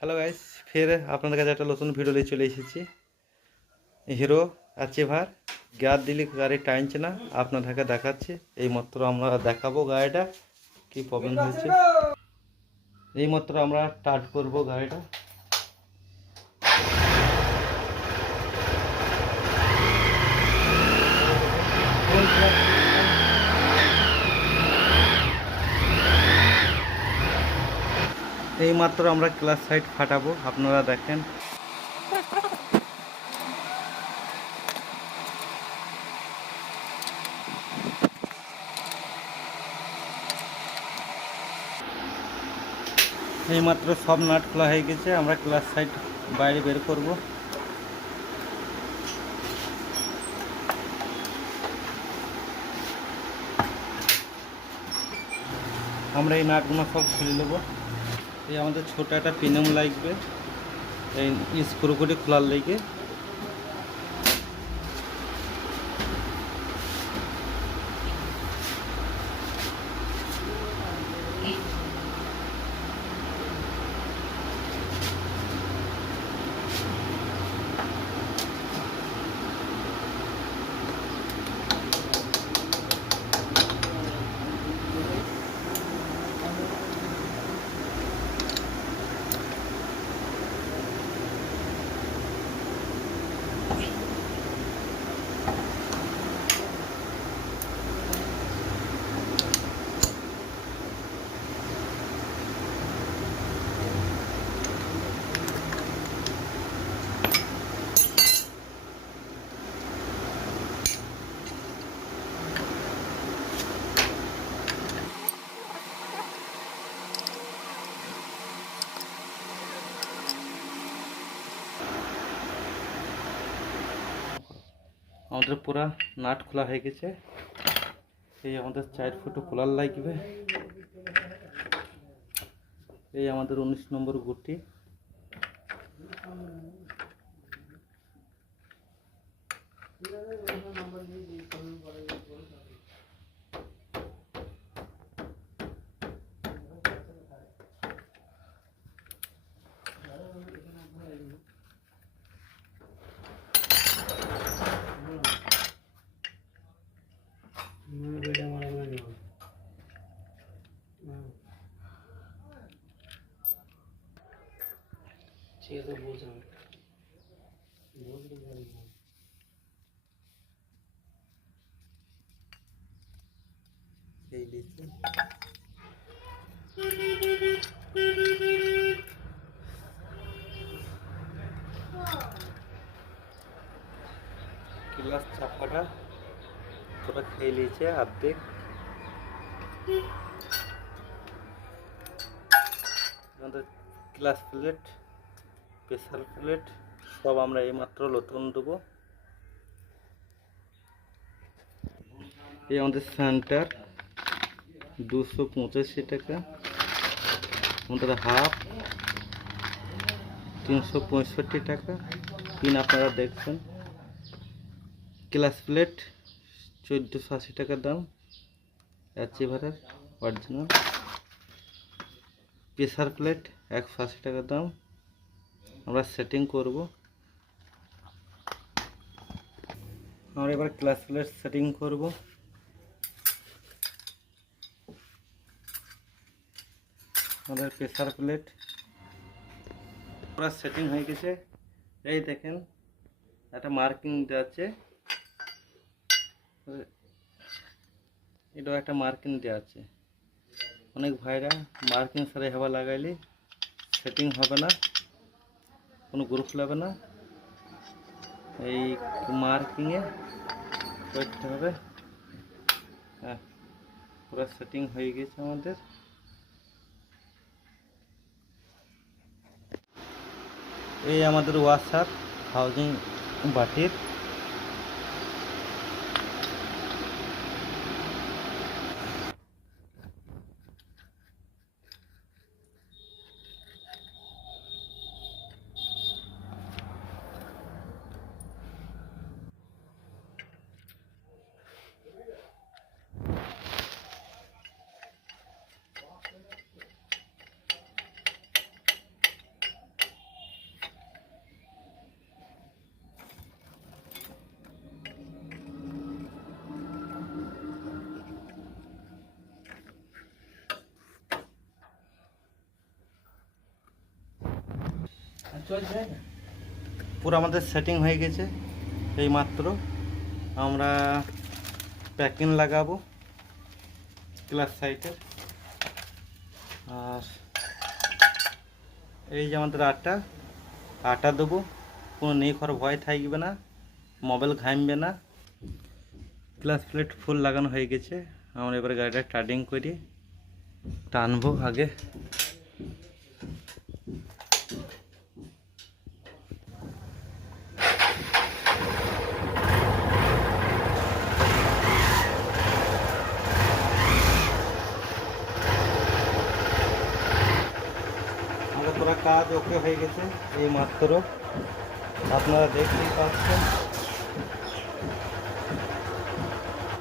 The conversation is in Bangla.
হ্যালো গাইস, ফের আপনাদের কাছে একটা নতুন ভিডিও নিয়ে চলে এসেছি। হিরো অ্যাচিভার গিয়ার দিলে গাড়ি টানছে না, আপনাদেরকে দেখাচ্ছি। এইমাত্র আমরা দেখাবো গাড়িটা কি প্রবলেম হয়েছে। এইমাত্র আমরা স্টার্ট করব গাড়িটা। এইমাত্র আমরা ক্লাস সাইড ফাটাবো, আপনারা দেখেন। এইমাত্র সব নাট খোলা হয়ে গেছে, আমরা ক্লাস সাইড বাইরে বের করব। আমরা এই নাটগুলো সব খুলে নেবো। এই আমাদের ছোট একটা পিনিয়ম লাগবে এই স্ক্রুগুলি খোলার লেগে। আমাদের পুরা নাট খোলা হয়ে গেছে। এই আমাদের 4 ফুট খোলার লাগবে। এই আমাদের 19 নম্বর গুটি। এই লিখে ক্লাস চাপাটা পুরো খেয়ে নিয়েছে অর্ধেক। আমাদের ক্লাস প্লেট, প্রেসার প্লেট সব আমরা এইমাত্র নতুন দেবো। এই আমাদের সেন্টার 285 টাকা, আমাদের হাফ 365 টাকা। পিন আপনারা দেখছেন। ক্লাস প্লেট 1480 টাকা দাম, অ্যাচিভারের অরিজিনাল। প্রেসার প্লেট 180 টাকা দাম। আমরা সেটিং করব। আমরা এবার ক্লাস প্লেট সেটিং করব। আমাদের প্রেসার প্লেট পুরো সেটিং হয়ে গেছে। এই দেখেন একটা মার্কিং দেওয়া আছে, এটাও একটা মার্কিং দেওয়া আছে। অনেক ভাইরা মার্কিং সারাই হওয়া লাগাইলে সেটিং হবে না, কোনো গ্রুপ লাগবে না। এই মার্কিংয়ে করতে হবে। হ্যাঁ, পুরো সেটিং হয়ে গেছে আমাদের। এই আমাদের ওয়াশার হাউজিং বাটির। পুরো আমাদের সেটিং হয়ে গেছে। এই মাত্র আমরা প্যাকিং লাগাবো ক্লাস সাইটের। আর এই যে আমাদের আটা দেবো, কোনো নেই খর ভয় থাকবে না, মোবাইল ঘামবে না। ক্লাস প্লেট ফুল লাগানো হয়ে গেছে। আমরা এবারে গাড়িটা স্টার্টিং করি, টানবো আগে। পুরো কাজ ওকে হয়ে গেছে এই মাত্র, আপনারা দেখতেই পাচ্ছেন।